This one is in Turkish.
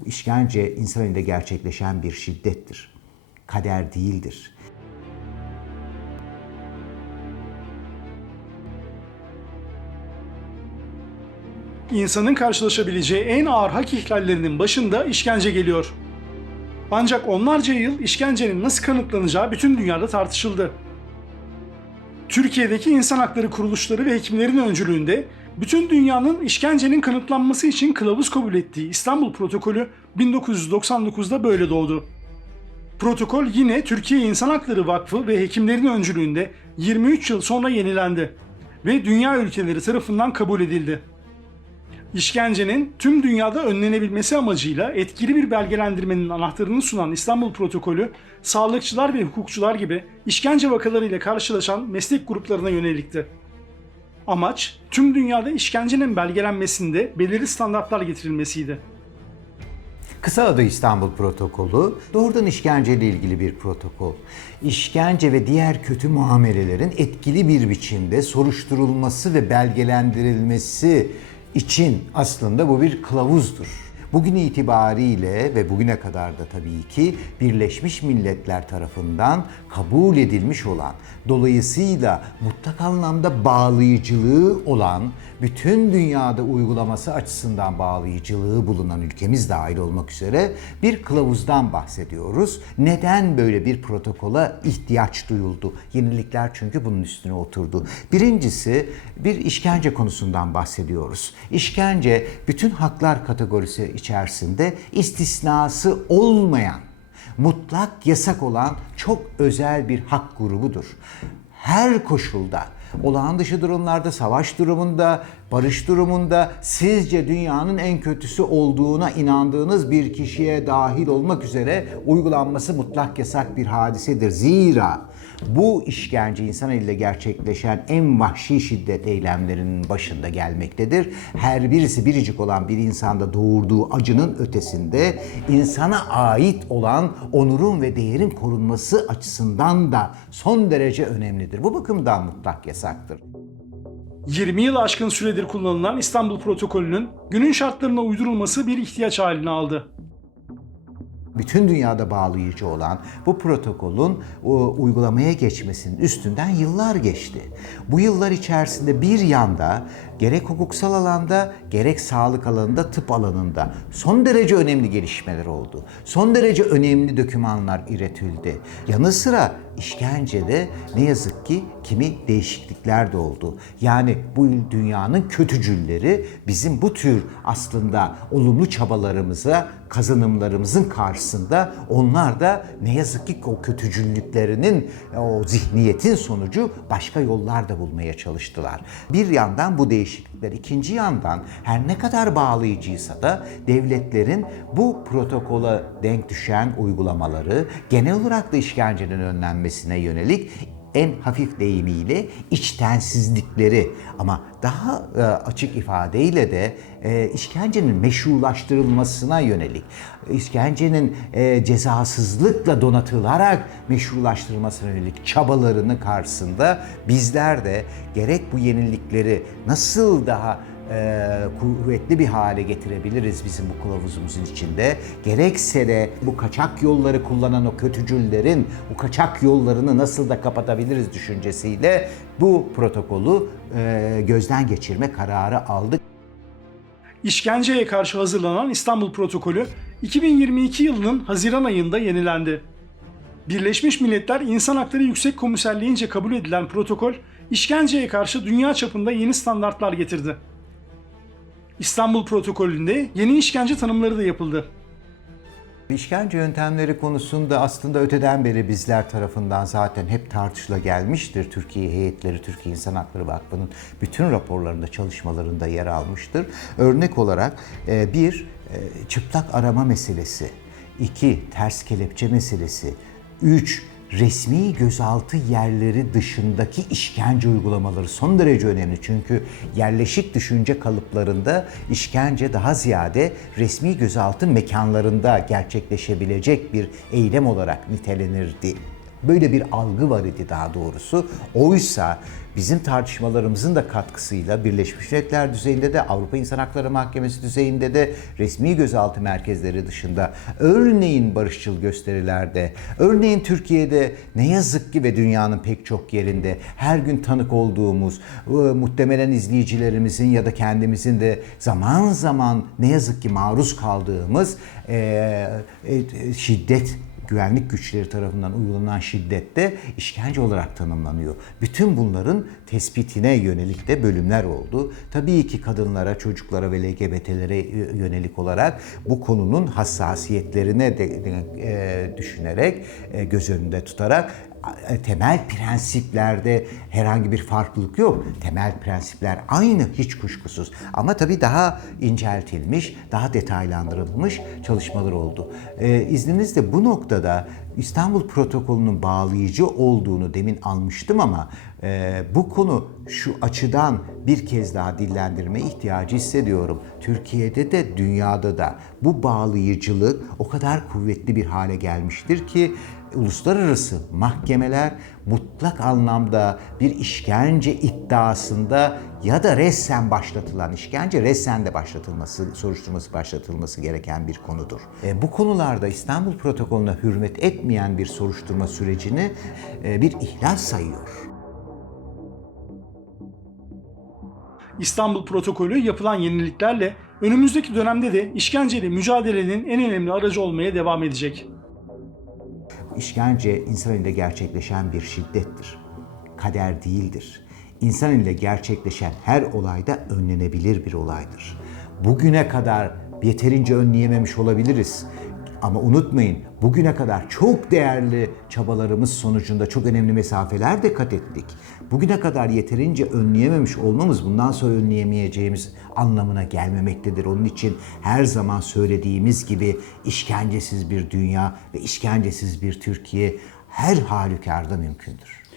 Bu işkence insan elinde gerçekleşen bir şiddettir. Kader değildir. İnsanın karşılaşabileceği en ağır hak ihlallerinin başında işkence geliyor. Ancak onlarca yıl işkencenin nasıl kanıtlanacağı bütün dünyada tartışıldı. Türkiye'deki insan hakları kuruluşları ve hekimlerin öncülüğünde bütün dünyanın işkencenin kanıtlanması için kılavuz kabul ettiği İstanbul Protokolü 1999'da böyle doğdu. Protokol yine Türkiye İnsan Hakları Vakfı ve hekimlerin öncülüğünde 23 yıl sonra yenilendi ve dünya ülkeleri tarafından kabul edildi. İşkencenin tüm dünyada önlenebilmesi amacıyla etkili bir belgelendirmenin anahtarını sunan İstanbul Protokolü, sağlıkçılar ve hukukçular gibi işkence vakalarıyla karşılaşan meslek gruplarına yönelikti. Amaç, tüm dünyada işkencenin belgelenmesinde belirli standartlar getirilmesiydi. Kısa adı İstanbul Protokolü, doğrudan işkenceyle ilgili bir protokol. İşkence ve diğer kötü muamelelerin etkili bir biçimde soruşturulması ve belgelendirilmesi için aslında bu bir kılavuzdur. Bugün itibariyle ve bugüne kadar da tabii ki Birleşmiş Milletler tarafından kabul edilmiş olan, dolayısıyla mutlak anlamda bağlayıcılığı olan, bütün dünyada uygulaması açısından bağlayıcılığı bulunan ülkemiz dahil olmak üzere bir kılavuzdan bahsediyoruz. Neden böyle bir protokola ihtiyaç duyuldu? Yenilikler çünkü bunun üstüne oturdu. Birincisi bir işkence konusundan bahsediyoruz. İşkence bütün haklar kategorisi içerisinde istisnası olmayan, mutlak yasak olan çok özel bir hak grubudur. Her koşulda olağan dışı durumlarda, savaş durumunda, barış durumunda sizce dünyanın en kötüsü olduğuna inandığınız bir kişiye dahil olmak üzere uygulanması mutlak yasak bir hadisedir. Zira bu işkence insan eliyle gerçekleşen en vahşi şiddet eylemlerinin başında gelmektedir. Her birisi biricik olan bir insanda doğurduğu acının ötesinde insana ait olan onurun ve değerin korunması açısından da son derece önemlidir. Bu bakımdan mutlak yasaktır. 20 yıl aşkın süredir kullanılan İstanbul Protokolü'nün günün şartlarına uydurulması bir ihtiyaç haline aldı. bütün dünyada bağlayıcı olan bu protokolün o, uygulamaya geçmesinin üstünden yıllar geçti. Bu yıllar içerisinde bir yanda gerek hukuksal alanda gerek sağlık alanında tıp alanında son derece önemli gelişmeler oldu. Son derece önemli dokümanlar üretildi. Yanı sıra işkencede ne yazık ki kimi değişiklikler de oldu. Yani bu dünyanın kötücülleri bizim bu tür aslında olumlu çabalarımıza, kazanımlarımızın karşısında onlar da ne yazık ki o kötücüllüklerinin, o zihniyetin sonucu başka yollar da bulmaya çalıştılar. Bir yandan bu değişiklikler, ikinci yandan her ne kadar bağlayıcıysa da devletlerin bu protokola denk düşen uygulamaları genel olarak da işkencenin önlenmesine yönelik en hafif deyimiyle içtensizlikleri. Ama daha e, açık ifadeyle de e, işkencenin meşrulaştırılmasına yönelik, işkencenin e, cezasızlıkla donatılarak meşrulaştırılmasına yönelik çabalarını karşısında bizler de gerek bu yenilikleri nasıl daha e, kuvvetli bir hale getirebiliriz bizim bu kılavuzumuzun içinde. Gerekse de bu kaçak yolları kullanan o kötücüllerin bu kaçak yollarını nasıl da kapatabiliriz düşüncesiyle bu protokolü e, gözden geçirme kararı aldık. İşkenceye karşı hazırlanan İstanbul Protokolü 2022 yılının Haziran ayında yenilendi. Birleşmiş Milletler İnsan Hakları Yüksek Komiserliğince kabul edilen protokol, işkenceye karşı dünya çapında yeni standartlar getirdi. İstanbul Protokolü'nde yeni işkence tanımları da yapıldı. İşkence yöntemleri konusunda aslında öteden beri bizler tarafından zaten hep tartışıla gelmiştir. Türkiye heyetleri, Türkiye İnsan Hakları Vakfı'nın bütün raporlarında, çalışmalarında yer almıştır. Örnek olarak e, bir, e, çıplak arama meselesi. iki ters kelepçe meselesi. Üç, resmi gözaltı yerleri dışındaki işkence uygulamaları son derece önemli. Çünkü yerleşik düşünce kalıplarında işkence daha ziyade resmi gözaltı mekanlarında gerçekleşebilecek bir eylem olarak nitelenirdi. Böyle bir algı var idi daha doğrusu. Oysa bizim tartışmalarımızın da katkısıyla Birleşmiş Milletler düzeyinde de Avrupa İnsan Hakları Mahkemesi düzeyinde de resmi gözaltı merkezleri dışında örneğin barışçıl gösterilerde, örneğin Türkiye'de ne yazık ki ve dünyanın pek çok yerinde her gün tanık olduğumuz e, muhtemelen izleyicilerimizin ya da kendimizin de zaman zaman ne yazık ki maruz kaldığımız e, e, şiddet güvenlik güçleri tarafından uygulanan şiddette işkence olarak tanımlanıyor. Bütün bunların tespitine yönelik de bölümler oldu. Tabii ki kadınlara, çocuklara ve LGBT'lere yönelik olarak bu konunun hassasiyetlerine de, de, e, düşünerek, e, göz önünde tutarak e, temel prensiplerde herhangi bir farklılık yok. Temel prensipler aynı hiç kuşkusuz. Ama tabii daha inceltilmiş, daha detaylandırılmış çalışmalar oldu. Ee, izninizle bu noktada İstanbul Protokolü'nün bağlayıcı olduğunu demin almıştım ama e, bu konu şu açıdan bir kez daha dillendirme ihtiyacı hissediyorum. Türkiye'de de dünyada da bu bağlayıcılık o kadar kuvvetli bir hale gelmiştir ki uluslararası mahkemeler mutlak anlamda bir işkence iddiasında ya da ressen başlatılan işkence ressen de başlatılması, soruşturması başlatılması gereken bir konudur. E, bu konularda İstanbul Protokolü'ne hürmet etmeyen bir soruşturma sürecini e, bir ihlal sayıyor. İstanbul Protokolü yapılan yeniliklerle önümüzdeki dönemde de işkenceyle mücadelenin en önemli aracı olmaya devam edecek. İşkence insan ile gerçekleşen bir şiddettir. Kader değildir. İnsan ile gerçekleşen her olayda önlenebilir bir olaydır. Bugüne kadar yeterince önleyememiş olabiliriz. Ama unutmayın bugüne kadar çok değerli çabalarımız sonucunda çok önemli mesafeler de kat ettik. Bugüne kadar yeterince önleyememiş olmamız bundan sonra önleyemeyeceğimiz anlamına gelmemektedir. Onun için her zaman söylediğimiz gibi işkencesiz bir dünya ve işkencesiz bir Türkiye her halükarda mümkündür.